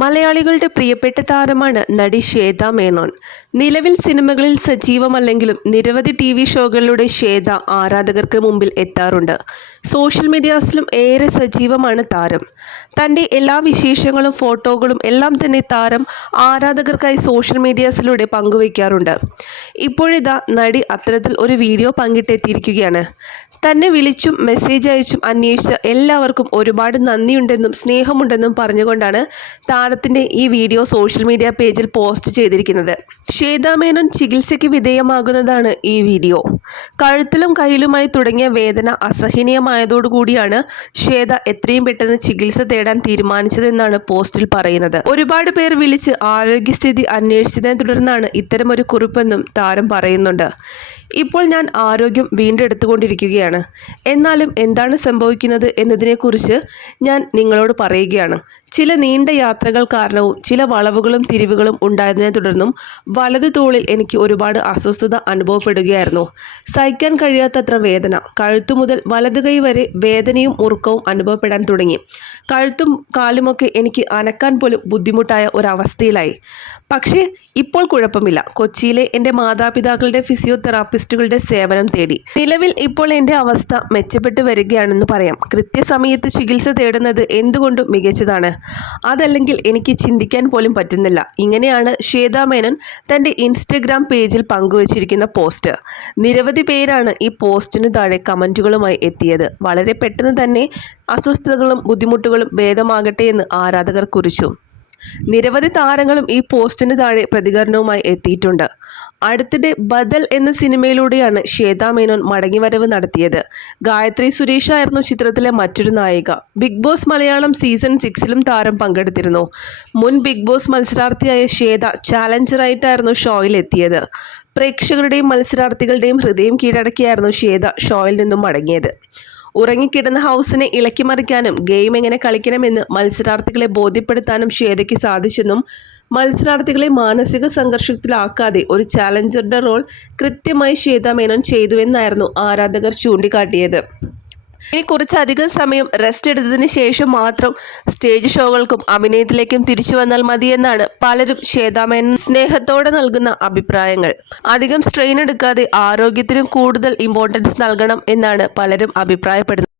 മലയാളികളുടെ പ്രിയപ്പെട്ട താരമാണ് നടി ശ്വേത മേനോൻ. നിലവിൽ സിനിമകളിൽ സജീവമല്ലെങ്കിലും നിരവധി ടി വി ഷോകളിലൂടെ ശ്വേത ആരാധകർക്ക് മുമ്പിൽ എത്താറുണ്ട്. സോഷ്യൽ മീഡിയാസിലും ഏറെ സജീവമാണ് താരം. തന്റെ എല്ലാ വിശേഷങ്ങളും ഫോട്ടോകളും എല്ലാം തന്നെ താരം ആരാധകർക്കായി സോഷ്യൽ മീഡിയാസിലൂടെ പങ്കുവയ്ക്കാറുണ്ട്. ഇപ്പോഴിതാ നടി അത്തരത്തിൽ ഒരു വീഡിയോ പങ്കിട്ടെത്തിയിരിക്കുകയാണ്. തന്നെ വിളിച്ചും മെസ്സേജ് അയച്ചും അന്വേഷിച്ച എല്ലാവർക്കും ഒരുപാട് നന്ദിയുണ്ടെന്നും സ്നേഹമുണ്ടെന്നും പറഞ്ഞുകൊണ്ടാണ് താരത്തിന്റെ ഈ വീഡിയോ സോഷ്യൽ മീഡിയ പേജിൽ പോസ്റ്റ് ചെയ്തിരിക്കുന്നത്. ശ്വേതാ മേനോൻ ചികിത്സയ്ക്ക് വിധേയമാകുന്നതാണ് ഈ വീഡിയോ. കഴുത്തിലും കയ്യിലുമായി തുടങ്ങിയ വേദന അസഹനീയമായതോടുകൂടിയാണ് ശ്വേത എത്രയും പെട്ടെന്ന് ചികിത്സ തേടാൻ തീരുമാനിച്ചതെന്നാണ് പോസ്റ്റിൽ പറയുന്നത്. ഒരുപാട് പേർ വിളിച്ച് ആരോഗ്യസ്ഥിതി അന്വേഷിച്ചതിനെ തുടർന്നാണ് ഇത്തരമൊരു കുറിപ്പെന്നും താരം പറയുന്നുണ്ട്. ഇപ്പോൾ ഞാൻ ആരോഗ്യം വീണ്ടെടുത്തുകൊണ്ടിരിക്കുകയാണ്. എന്നാലും എന്താണ് സംഭവിക്കുന്നത് എന്നതിനെക്കുറിച്ച് ഞാൻ നിങ്ങളോട് പറയുകയാണ്. ചില നീണ്ട യാത്രകൾ കാരണവും ചില വളവുകളും തിരിവുകളും ഉണ്ടായതിനെ തുടർന്നും വലത് തോളിൽ എനിക്ക് ഒരുപാട് അസ്വസ്ഥത അനുഭവപ്പെടുകയായിരുന്നു. സഹിക്കാൻ കഴിയാത്തത്ര വേദന. കഴുത്തു മുതൽ വലത് കൈ വരെ വേദനയും ഉറുക്കവും അനുഭവപ്പെടാൻ തുടങ്ങി. കഴുത്തും കാലുമൊക്കെ എനിക്ക് അനക്കാൻ പോലും ബുദ്ധിമുട്ടായ ഒരവസ്ഥയിലായി. പക്ഷേ ഇപ്പോൾ കുഴപ്പമില്ല. കൊച്ചിയിലെ എന്റെ മാതാപിതാക്കളുടെ ഫിസിയോതെറാപ്പിസ്റ്റുകളുടെ സേവനം തേടി. നിലവിൽ ഇപ്പോൾ എന്റെ അവസ്ഥ മെച്ചപ്പെട്ടു വരികയാണെന്ന് പറയാം. കൃത്യസമയത്ത് ചികിത്സ തേടുന്നത് എന്തുകൊണ്ടും മികച്ചതാണ്. അതല്ലെങ്കിൽ എനിക്ക് ചിന്തിക്കാൻ പോലും പറ്റുന്നില്ല. ഇങ്ങനെയാണ് ശ്വേതാ മേനോൻ തന്റെ ഇൻസ്റ്റഗ്രാം പേജിൽ പങ്കുവച്ചിരിക്കുന്ന പോസ്റ്റ്. നിരവധി പേരാണ് ഈ പോസ്റ്റിന് താഴെ കമന്റുകളുമായി എത്തിയത്. വളരെ പെട്ടെന്ന് തന്നെ അസ്വസ്ഥതകളും ബുദ്ധിമുട്ടുകളും ഭേദമാകട്ടെ എന്ന് ആരാധകർ കുറിച്ചു. നിരവധി താരങ്ങളും ഈ പോസ്റ്റിന് താഴെ പ്രതികരണവുമായി എത്തിയിട്ടുണ്ട്. അടുത്തിടെ ബദൽ എന്ന സിനിമയിലൂടെയാണ് ശ്വേത മേനോൻ മടങ്ങിവരവ് നടത്തിയത്. ഗായത്രി സുരേഷ് ആയിരുന്നു ചിത്രത്തിലെ മറ്റൊരു നായിക. ബിഗ് ബോസ് മലയാളം സീസൺ സിക്സിലും താരം പങ്കെടുത്തിരുന്നു. മുൻ ബിഗ് ബോസ് മത്സരാർത്ഥിയായ ശ്വേത ചാലഞ്ചറായിട്ടായിരുന്നു ഷോയിൽ എത്തിയത് പ്രേക്ഷകരുടെയും മത്സരാർത്ഥികളുടെയും ഹൃദയം കീഴടക്കിയായിരുന്നു ശ്വേത ഷോയിൽ നിന്നും മടങ്ങിയത്. ഉറങ്ങിക്കിടന്ന ഹൗസിനെ ഇളക്കിമറിക്കാനും ഗെയിം എങ്ങനെ കളിക്കണമെന്ന് മത്സരാർത്ഥികളെ ബോധ്യപ്പെടുത്താനും ശ്വേതയ്ക്ക് സാധിച്ചെന്നും മത്സരാർത്ഥികളെ മാനസിക സംഘർഷത്തിലാക്കാതെ ഒരു ചാലഞ്ചറുടെ റോൾ കൃത്യമായി ശ്വേത മേനോൻ ചെയ്തുവെന്നായിരുന്നു ആരാധകർ ചൂണ്ടിക്കാട്ടിയത്. ഇനി കുറച്ചധികം സമയം റെസ്റ്റ് എടുത്തതിന് ശേഷം മാത്രം സ്റ്റേജ് ഷോകൾക്കും അഭിനയത്തിലേക്കും തിരിച്ചു വന്നാൽ മതിയെന്നാണ് പലരും ശ്വേതാമേനൻ സ്നേഹത്തോടെ നൽകുന്ന അഭിപ്രായങ്ങൾ. അധികം സ്ട്രെയിൻ എടുക്കാതെ ആരോഗ്യത്തിനും കൂടുതൽ ഇമ്പോർട്ടൻസ് നൽകണം എന്നാണ് പലരും അഭിപ്രായപ്പെടുന്നത്.